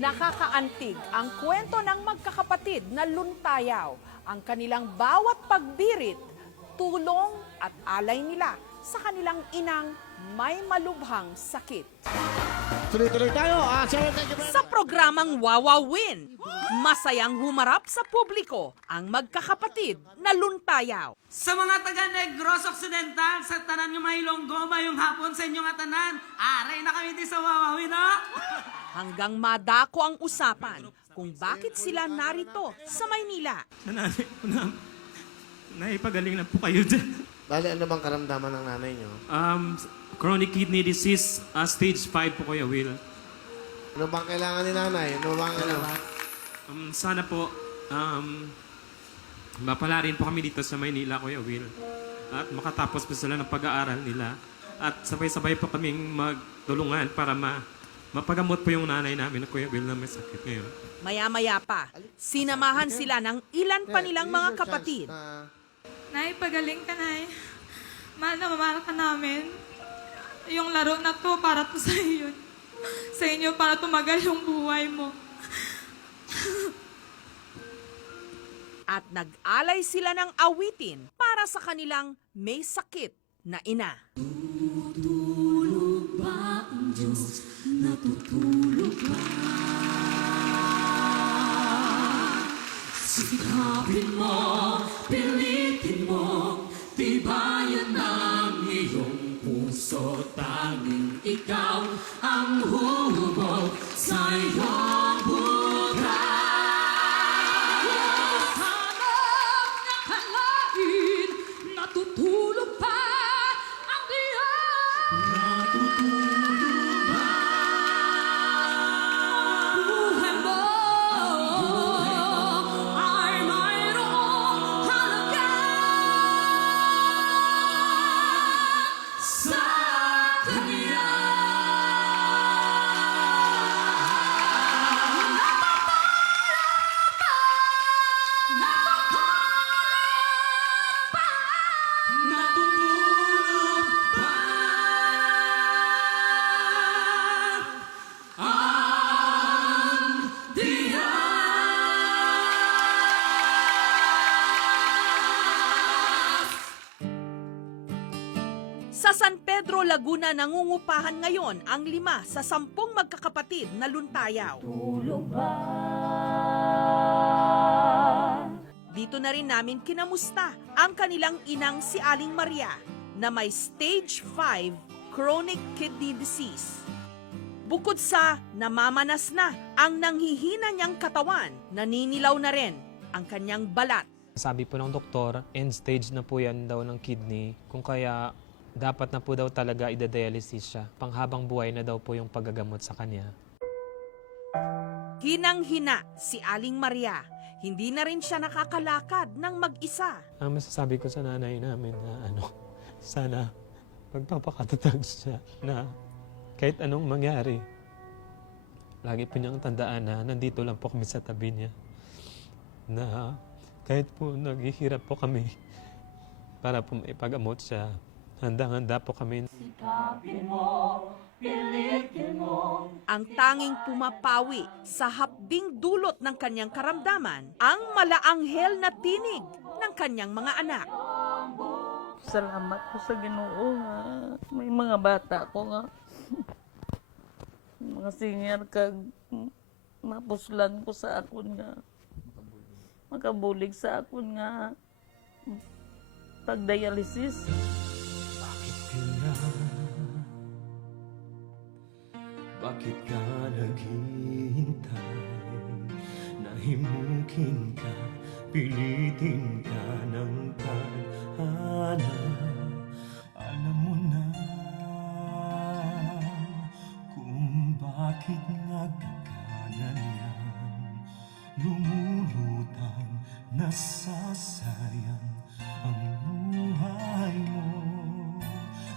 Nakakaantig ang kwento ng magkakapatid na luntayaw, ang kanilang bawat pagbirit, tulong at alay nila sa kanilang inang may malubhang sakit. Tuloy-tuloy tayo. Sa programang Wawawin, masayang humarap sa publiko ang magkakapatid na luntayaw. Sa mga taga Negros Occidental, sa tanan ng Mailonggo, mayong hapon sa inyong atanan, aray na kami di sa Wawawin, ha? Hanggang madako ang usapan kung bakit sila narito sa Maynila. Nanay ko na, naipagaling na po kayo dyan. Bale, ano bang karamdaman ng nanay nyo? Chronic kidney disease, stage 5 po, Kuya Will. Ano bang kailangan ni nanay? Ano bang ano? Sana po, mapala rin po kami dito sa Maynila, Kuya Will. At makatapos po sila ng pag-aaral nila. At sabay-sabay po kaming magtulungan para mapagamot po yung nanay namin, Kuya Will, na may sakit ngayon. Maya-maya pa, sinamahan sila ng ilan pa nilang mga kapatid. Nay, pagaling ka, Nay. Mahal na mamahal ka namin. Yung laro na to, para to sa iyo. Sa inyo, para tumagal yung buhay mo. At nag-alay sila ng awitin para sa kanilang may sakit na ina. Tutulog ba ang Diyos? Natutulog ba? Sikapin mo, pilitin mo, tibayan ng iyong puso. Tanging ikaw ang hubog sa iyong buhay. Hanap na kalain, natutulog pa ang diyan. Natutulog ba? Buhay mo ay mayroong halaga sa kanya. Natutulog ba ang diyan? Sa San Pedro, Laguna, nangungupahan ngayon ang 5 sa 10 magkakapatid na luntayaw. Dito na rin namin kinamusta ang kanilang inang si Aling Maria na may stage 5 chronic kidney disease. Bukod sa namamanas na ang nanghihina niyang katawan, naninilaw na rin ang kanyang balat. Sabi po ng doktor, end stage na po yan daw ng kidney. Kung kaya dapat na po daw talaga ida-dialysis siya. Panghabang buhay na daw po yung paggagamot sa kanya. Hinang-hina si Aling Maria. Hindi na rin siya nakakalakad ng mag-isa. Ang masasabi ko sa nanay namin na sana magpapakatatag siya na kahit anong mangyari, lagi po niyang tandaan na nandito lang po kami sa tabi niya. Na kahit po naghihirap po kami para po maipagamot siya, handang-handa po kami. Ang tanging pumapawi sa hapding dulot ng kanyang karamdaman, ang malaanghel na tinig ng kanyang mga anak. Salamat po sa Ginoo nga may mga bata ko nga mga senior kag mapuslan ko sa akon nga makabulig sa akon nga pagdialysis. Bakit ka naghihintay? Nahimukin ka, pilitin ka ng tadhana. Alam mo na kung bakit nagkaganyan. Lumulutang nasasayang ang buhay mo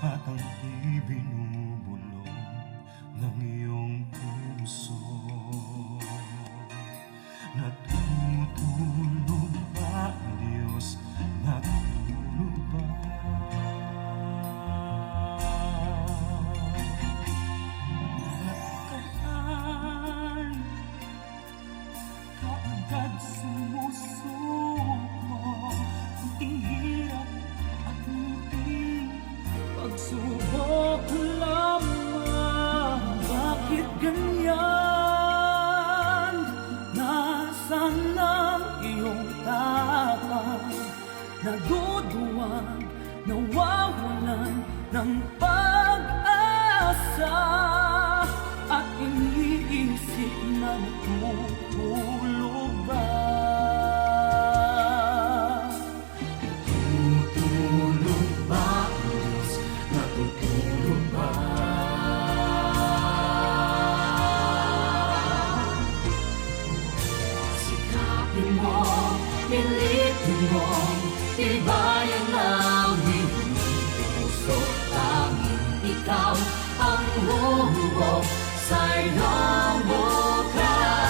at ang ibinubulong ng iyong puso. Natutulog ba ang Diyos? Natutulog ba? Nakaan Pilitin mong tibayan namin puso tanging ikaw ang humuhubog sa iyong bukas.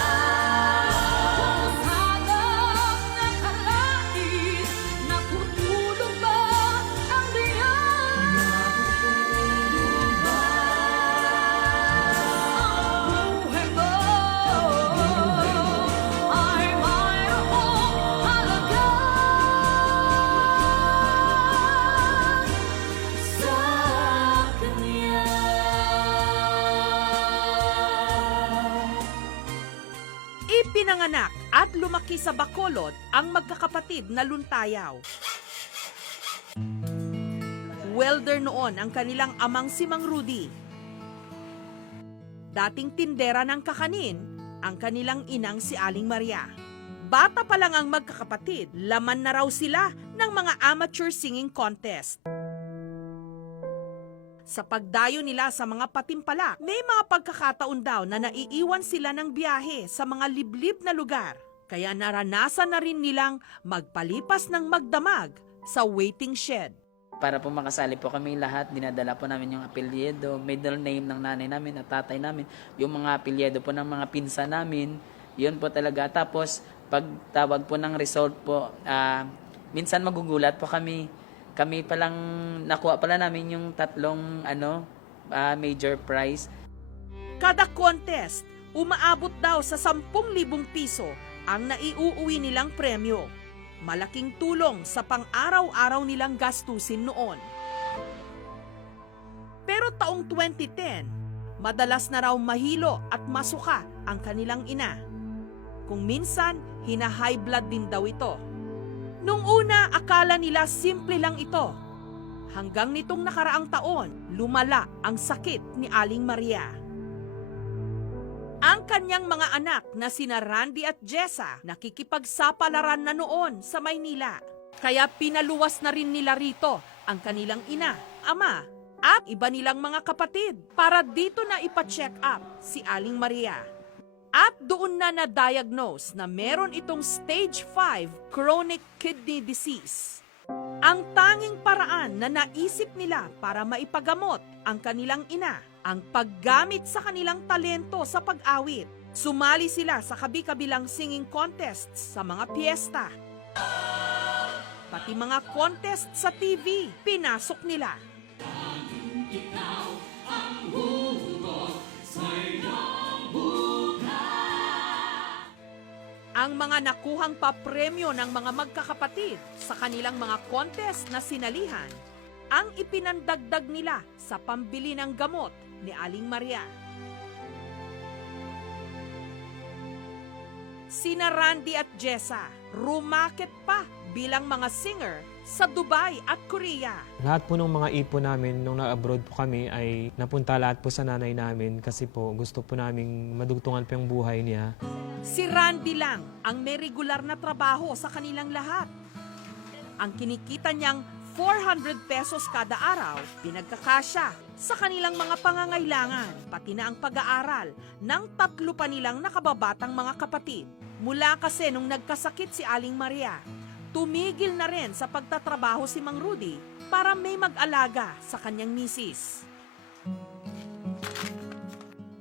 Hanap nakalain, naputulog ba ang diyan? Naputulog ba ang buhay mo? Ay mayroong halaga sa Kanya. Ipinanganak at lumaki sa Bacolod ang magkakapatid na Luntayaw. Welder noon ang kanilang amang si Mang Rudy. Dating tindera ng kakanin ang kanilang inang si Aling Maria. Bata pa lang ang magkakapatid, laman na raw sila ng mga amateur singing contest. Sa pagdayo nila sa mga patimpalak, may mga pagkakataon daw na naiiwan sila ng biyahe sa mga liblib na lugar. Kaya naranasan na rin nilang magpalipas ng magdamag sa waiting shed. Para po makasali po kami lahat, dinadala po namin yung apelyido, middle name ng nanay namin at tatay namin, yung mga apelyido po ng mga pinsa namin, yun po talaga. Tapos, pagtawag po ng result po, minsan magugulat po kami. Kami palang, nakuha pala namin yung tatlong major prize. Kada contest, umaabot daw sa 10,000 piso ang naiuuwi nilang premyo. Malaking tulong sa pang-araw-araw nilang gastusin noon. Pero taong 2010, madalas na raw mahilo at masuka ang kanilang ina. Kung minsan, hina-high blood din daw ito. Nung una, akala nila simple lang ito. Hanggang nitong nakaraang taon, lumala ang sakit ni Aling Maria. Ang kanyang mga anak na sina Randy at Jessa nakikipagsapalaran na noon sa Maynila. Kaya pinaluwas na rin nila rito ang kanilang ina, ama, at iba nilang mga kapatid para dito na ipa-check up si Aling Maria. At doon na na-diagnose na meron itong stage 5 chronic kidney disease. Ang tanging paraan na naisip nila para maipagamot ang kanilang ina, ang paggamit sa kanilang talento sa pag-awit. Sumali sila sa kabi-kabilang singing contests sa mga piyesta. Pati mga contest sa TV, pinasok nila. Ang mga nakuhang papremyo ng mga magkakapatid sa kanilang mga contest na sinalihan, ang ipinandagdag nila sa pambili ng gamot ni Aling Maria. Sina Randy at Jessa, rumakit pa bilang mga singer sa Dubai at Korea. Lahat po ng mga ipon namin nung na-abroad po kami ay napunta lahat po sa nanay namin kasi po gusto po naming madugtungan po yung buhay niya. Si Randy lang ang may regular na trabaho sa kanilang lahat. Ang kinikita niyang 400 pesos kada araw, pinagkakasya sa kanilang mga pangangailangan, pati na ang pag-aaral ng 3 pa nilang nakababatang mga kapatid. Mula kasi nung nagkasakit si Aling Maria, tumigil na rin sa pagtatrabaho si Mang Rudy para may mag-alaga sa kanyang misis.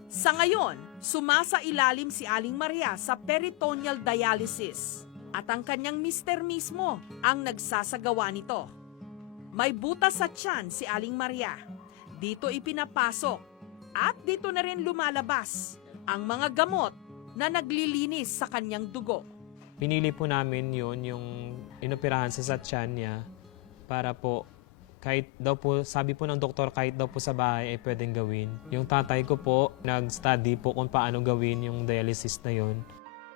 Sa ngayon, sumasailalim si Aling Maria sa peritoneal dialysis at ang kanyang mister mismo ang nagsasagawa nito. May butas sa tiyan si Aling Maria. Dito ipinapasok at dito na rin lumalabas ang mga gamot na naglilinis sa kanyang dugo. Pinili po namin yun, yung inoperahan sa tiyan niya para po kahit daw po, sabi po ng doktor, kahit daw po sa bahay ay pwedeng gawin. Yung tatay ko po, nag-study po kung paano gawin yung dialysis na yun.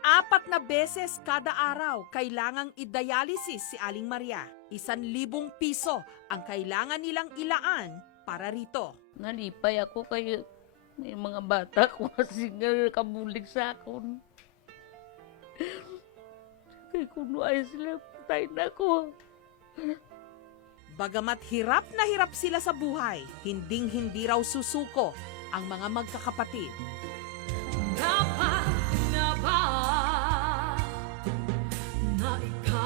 4 na beses kada araw kailangang i-dialysis si Aling Maria. 1,000 piso ang kailangan nilang ilaan para rito. Nalipay ako kayo. May mga bata ko kasi nga kabulig sa akon. Kaya kung ay sila, patay na ako. Bagamat hirap na hirap sila sa buhay, hinding-hindi raw susuko ang mga magkakapatid. Dapat na ba na ikaw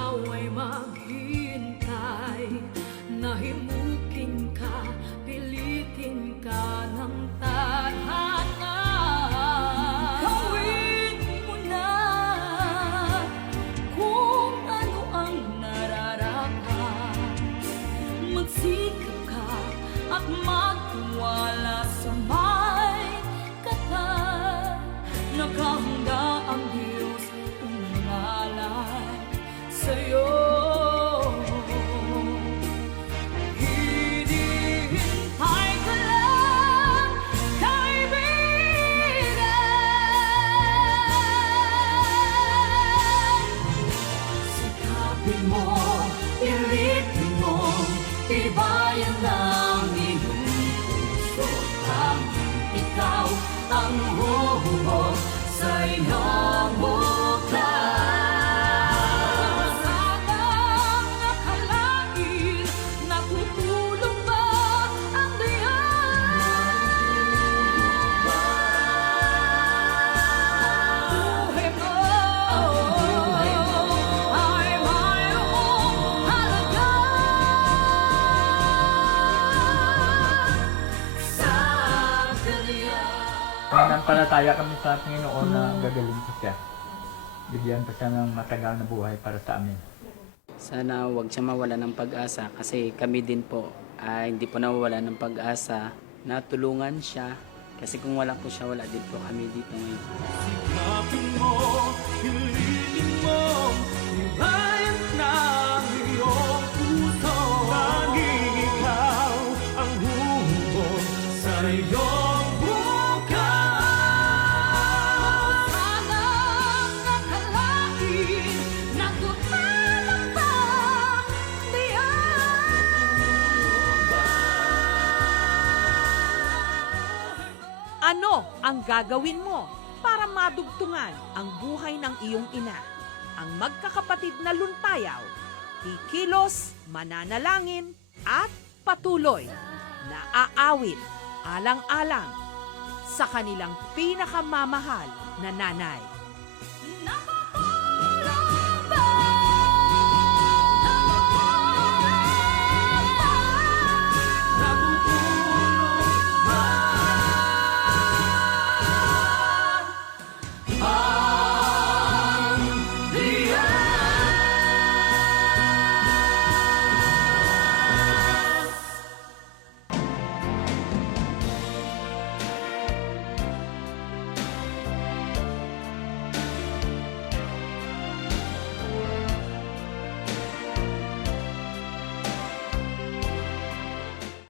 nakahanda ang Diyos umalalay sa'yo. Hinihintay ka lang, kaibigan. Sikapin mo, pilitin mo, tibayan ng iyong puso. Tanging ikaw ang huhubog sa iyong bukas. Sanang nakalain, natutulog ba ang diyan? Buhay mo ay mayroong halaga sa Kanya. Nananampalataya kami sa Panginoon na gagaling ko siya. Bigyan pa siya ng matagal na buhay para sa amin. Sana huwag siya mawala ng pag-asa kasi kami din po ay hindi po nawawala ng pag-asa. Natulungan siya kasi kung wala po siya, wala din po kami dito ngayon. Sikapin mo, pilitin mo, tibayan ng iyong puso. Tanging ikaw ang humuhubog sa iyong bukas. Sanang nakalain, natutulog ba diyan? Ano ang gagawin mo para madugtungan ang buhay ng iyong ina? Ang magkakapatid na luntayaw, kikilos, mananalangin, at patuloy na aawit alang-alang sa kanilang pinakamamahal na nanay.